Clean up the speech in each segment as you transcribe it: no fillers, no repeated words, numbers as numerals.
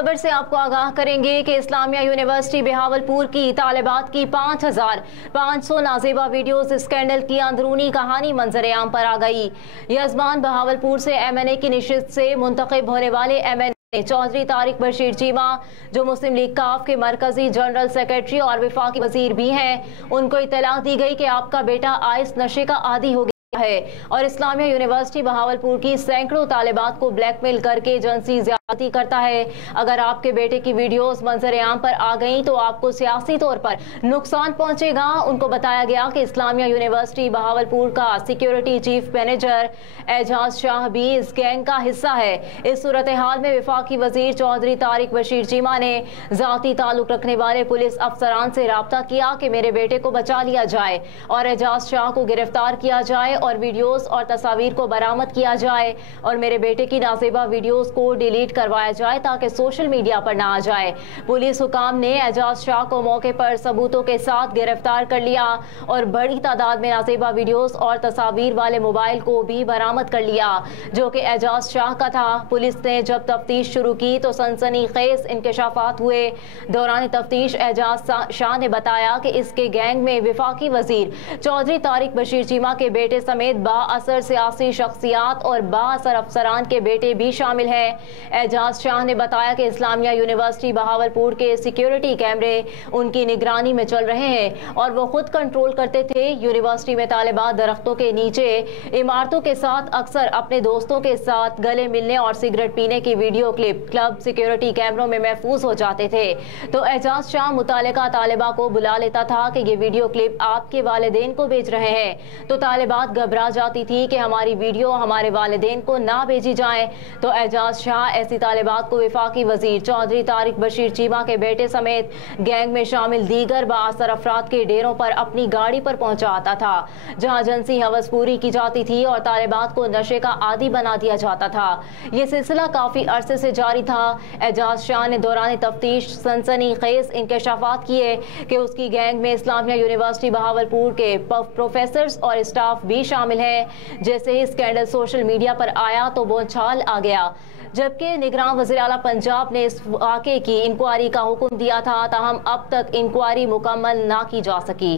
खबर से आपको आगाह करेंगे कि इस्लामिया यूनिवर्सिटी बहावलपुर की तालिबात की 5500 नाजेबा वीडियोस स्कैंडल की अंदरूनी कहानी मंजर आम पर आ गई। यजमान बहावलपुर से MNA की निशिस्त से मुंतखब होने वाले MNA चौधरी तारिक बशीर चीमा, जो मुस्लिम लीग काफ के मरकजी जनरल सेक्रेटरी और विफाकी वजीर भी हैं, उनको इत्तला दी गई कि आपका बेटा आइस नशे का आदी हो गया है और इस्लामिया यूनिवर्सिटी बहावलपुर की सैकड़ों तालिबात को ब्लैकमेल करके जिनसी ज्यादती करता है। अगर आपके बेटे की वीडियोस मंजर आम पर आ गई तो आपको सियासी तौर पर नुकसान पहुंचेगा। उनको बताया गया कि इस्लामिया यूनिवर्सिटी बहावलपुर का security chief manager Ejaz Shah भी इस गैंग का हिस्सा है। इस सूरत हाल में विफाकी वजीर चौधरी तारिक बशीर चीमा ने जाती ताल्लुक रखने वाले पुलिस अफसरान से राब्ता किया कि मेरे बेटे को बचा लिया जाए और एजाज शाह को गिरफ्तार किया जाए और वीडियोस और तस्वीर को बरामद किया जाए और मेरे बेटे की नाजेबा वीडियोस को डिलीट करवाया जाए ताकि सोशल मीडिया पर ना आ जाए। पुलिस हुकाम ने एजाज शाह को मौके पर सबूतों के साथ गिरफ्तार कर लिया और बड़ी तादाद में नाजेबा वीडियोस और तस्वीर वाले मोबाइल को भी बरामद कर लिया, जो कि एजाज शाह का था। पुलिस ने जब तफ्तीश शुरू की तो सनसनीखेज इंकशाफात हुए। दौरान तफ्तीश एजाज शाह ने बताया कि इसके गैंग में विफाकी वजीर चौधरी तारिक बशीर चीमा के बेटे समेत बाअसर सियासी शख्सियात और बाअसर अफसरान के बेटे भी शामिल हैं। एजाज शाह ने बताया कि इस्लामिया यूनिवर्सिटी बहावलपुर के सिक्योरिटी कैमरे उनकी निगरानी में चल रहे हैं और वो खुद कंट्रोल करते थे। यूनिवर्सिटी में तालिबात दरख्तों के नीचे इमारतों के साथ अक्सर अपने दोस्तों के साथ गले मिलने और सिगरेट पीने की वीडियो क्लिप क्लब सिक्योरिटी कैमरों में महफूज हो जाते थे। तो एजाज शाह मुतालिका तालिबा को बुला लेता था कि ये वीडियो क्लिप आपके वालिदैन को भेज रहे हैं, तो तालिबात घबरा जाती थी कि हमारी वीडियो हमारे वालिदैन को ना भेजी जाए। तो एजाज शाह ऐसी तालिबात को विफाकी वजीर चौधरी तारिक बशीर चीमा के बेटे समेत गैंग में शामिल दीगर बाअसर अफराद के डेरों पर अपनी गाड़ी पर पहुंचाता था, जहां जिनसी हवस पूरी की जाती थी और तालिबात को नशे का आदी बना दिया जाता था। ये सिलसिला काफी अरसे से जारी था। एजाज शाह ने दौरान तफ्तीश सनसनीखेज इंकशाफात किए कि उसकी गैंग में इस्लामिया यूनिवर्सिटी बहावलपुर के प्रोफेसर्स और स्टाफ भी शामिल है। जैसे ही स्कैंडल सोशल मीडिया पर आया तो बोलचाल आ गया, जबकि निगरान वज़ीर आला पंजाब ने इस वाक़े की इंक्वायरी का हुक्म दिया था, ताहम अब तक इंक्वायरी मुकम्मल ना की जा सकी।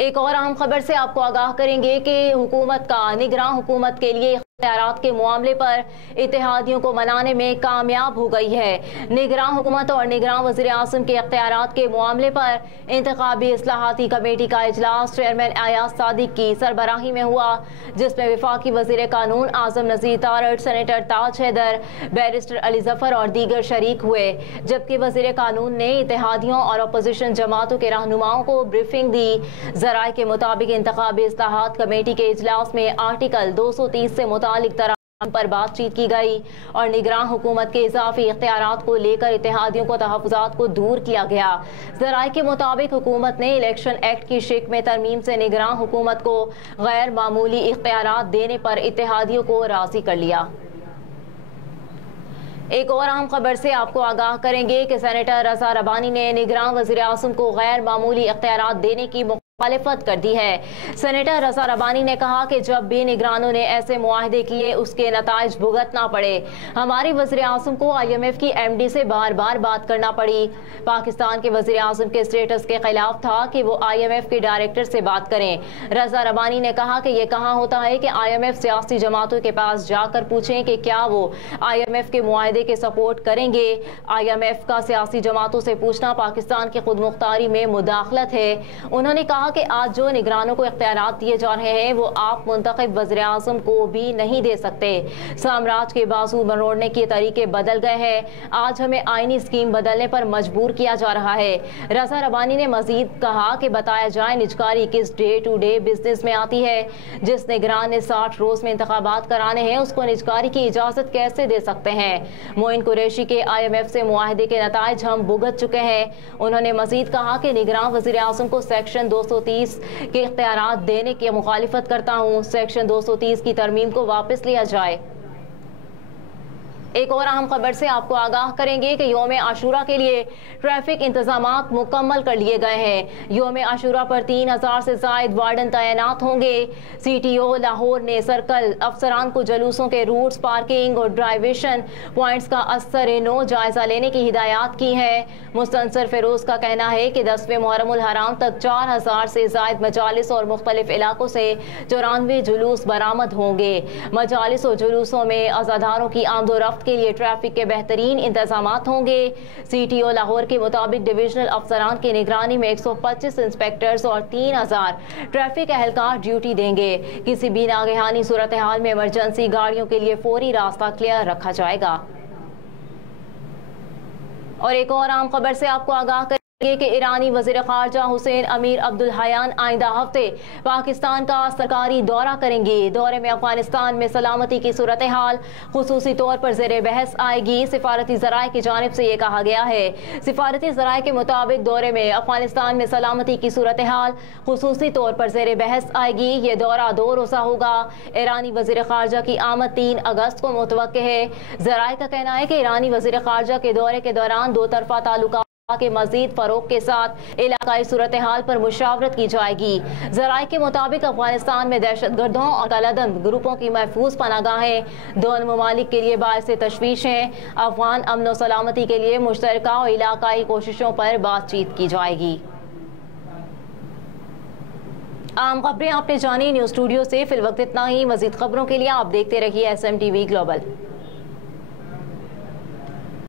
एक और अहम खबर से आपको आगाह करेंगे कि हुकूमत का निगरान हुकूमत के लिए इख्तियारात के मामले पर इत्तेहादियों को मनाने में कामयाब हो गई है। निगरान हुकूमत और निगरान वज़ीर आज़म के इख्तियारात के मामले पर इंतखाबी इस्लाहाती कमेटी का इजलास चेयरमैन अयाज सादिक की सरबराही में हुआ, जिसमें विफाकी वज़ीर कानून आज़म नज़ीर तारड़, सेनेटर ताज हैदर, बैरिस्टर अली जफर और दीगर शरीक हुए। जबकि वज़ीर कानून ने इत्तेहादियों और अपोजिशन जमातों के रहनुमाओं को ब्रीफिंग दी। ज़राए के मुताबिक इंतखाबी इस्लाहात कमेटी के इजलास में आर्टिकल 230 से मुतालिक तरामीम पर बातचीत की गई और निगरान हुकूमत के इजाफी इख्तियारात को लेकर इत्तेहादियों को तहफ़्फ़ुज़ात को दूर किया गया। ज़राए के मुताबिक हुकूमत ने इलेक्शन एक्ट की शिक में तरमीम से निगरान हुकूमत को गैर मामूली इख्तियारात देने पर इत्तेहादियों को राज़ी कर लिया। एक और अहम खबर से आपको आगाह करेंगे कि सेनेटर रज़ा रबानी ने निगरान वज़ीर आज़म को गैर मामूली इख्तियारात देने की मुखालिफत कर दी है। सेनेटर रज़ा रबानी ने कहा कि जब भी निगरानों ने ऐसे मुआहदे किए उसके नताइज भुगतना पड़े। हमारी वज़ीर आज़म को IMF की MD से बार बार बात करना पड़ी। पाकिस्तान के वज़ीर आज़म के स्टेटस के खिलाफ था कि वो IMF के डायरेक्टर से बात करें। रज़ा रबानी ने कहा कि ये कहाँ होता है कि IMF सियासी जमातों के पास जाकर पूछें कि क्या वो IMF के मुआहदे के सपोर्ट करेंगे। IMF का सियासी जमातों से पूछना पाकिस्तान की खुद मुख्तारी में मुदाखलत है। उन्होंने कहा कि आज जो निगरानों को इख्तियारात दिए जा रहे हैं वो आप मुंतखब वज़ीर आज़म को भी नहीं दे सकते। साम्राज्य के बाजू मरोड़ने के तरीके बदल गए हैं। आज हमें आईनी स्कीम बदलने पर मजबूर किया जा रहा है। रज़ा रबानी ने मजीद कहा कि बताया जाए निजकारी किस डे टू डे बिजनेस में आती है। जिस निगरान ने 60 रोज में इंतखाबात कराने हैं उसको निजकारी की इजाजत कैसे दे सकते हैं। मोइन कुरैशी के IMF से मुआहदे के नताइज हम भुगत चुके हैं। उन्होंने मजीद कहा कि निगरान वज़ीर आज़म को सेक्शन 230 के इख्तियारात देने की मुखालिफत करता हूँ। सेक्शन 230 की तरमीम को वापस लिया जाए। एक और अहम खबर से आपको आगाह करेंगे कि यौम आशूरा के लिए ट्रैफिक इंतजामात मुकम्मल कर लिए गए हैं। यौम आशूरा पर 3000 से जायद वार्डन तैनात होंगे। CTO लाहौर ने सर्कल अफसरान को जुलूसों के रूट्स, पार्किंग और ड्राइवेशन पॉइंट्स का असर-ए-नो जायजा लेने की हिदायत की है। मुस्तनसर फिरोज का कहना है कि 10वें मुहर्रमुल हराम तक 4000 से जायद मजालिस और मुख्तलिफ इलाकों से 94 जुलूस बरामद होंगे। मजालिस और जुलूसों में अज़ादारों की आमदोरफ्त के लिए ट्रैफिक के बेहतरीन इंतजामात होंगे। CTO लाहौर के मुताबिक डिविजनल अफसरान की निगरानी में 125 इंस्पेक्टर्स और 3000 ट्रैफिक एहलकार ड्यूटी देंगे। किसी भी नागहानी सूरत हाल में इमरजेंसी गाड़ियों के लिए फौरी रास्ता क्लियर रखा जाएगा। और एक और आम खबर से आपको आगाह कि ईरानी वज़ीर ख़ारजा हुसैन अमीर अब्दुल हयान आइंदा हफ्ते पाकिस्तान का सरकारी दौरा करेंगे। दौरे में अफगानिस्तान में सलामती की सूरत हाल खुसूसी तौर पर ज़ेर बहस आएगी। सिफारती ज़राए की जानिब से ये कहा गया है। सिफारती ज़राए के मुताबिक दौरे में अफगानिस्तान में सलामती की सूरत हाल खुसूसी तौर पर ज़ेर बहस आएगी। ये दौरा 2 रोज़ा होगा। ईरानी वज़ीर ख़ारजा की आमद 3 अगस्त को मुतवक्के है। ज़राए का कहना है कि ईरानी वज़ीर ख़ारजा के दौरे के दौरान 2 तरफ़ा ताल्लुकात के मजीद फरोग के साथ इलाकाई सूरत हाल पर मुशावरत की जाएगी। ज़राए के मुताबिक अफगानिस्तान में दहशतगर्दों और कलादंद ग्रुपों की महफूज पनागाहें दोनों ममालिक के लिए बायस तशवीश हैं। अफगान अमन और सलामती के लिए मुश्तरका और इलाकाई कोशिशों पर बातचीत की जाएगी। आम खबरें आपने जानी न्यूज़ स्टूडियो से। फिल वक्त इतना ही। मजीद खबरों के लिए आप देखते रहिए SMTV ग्लोबल।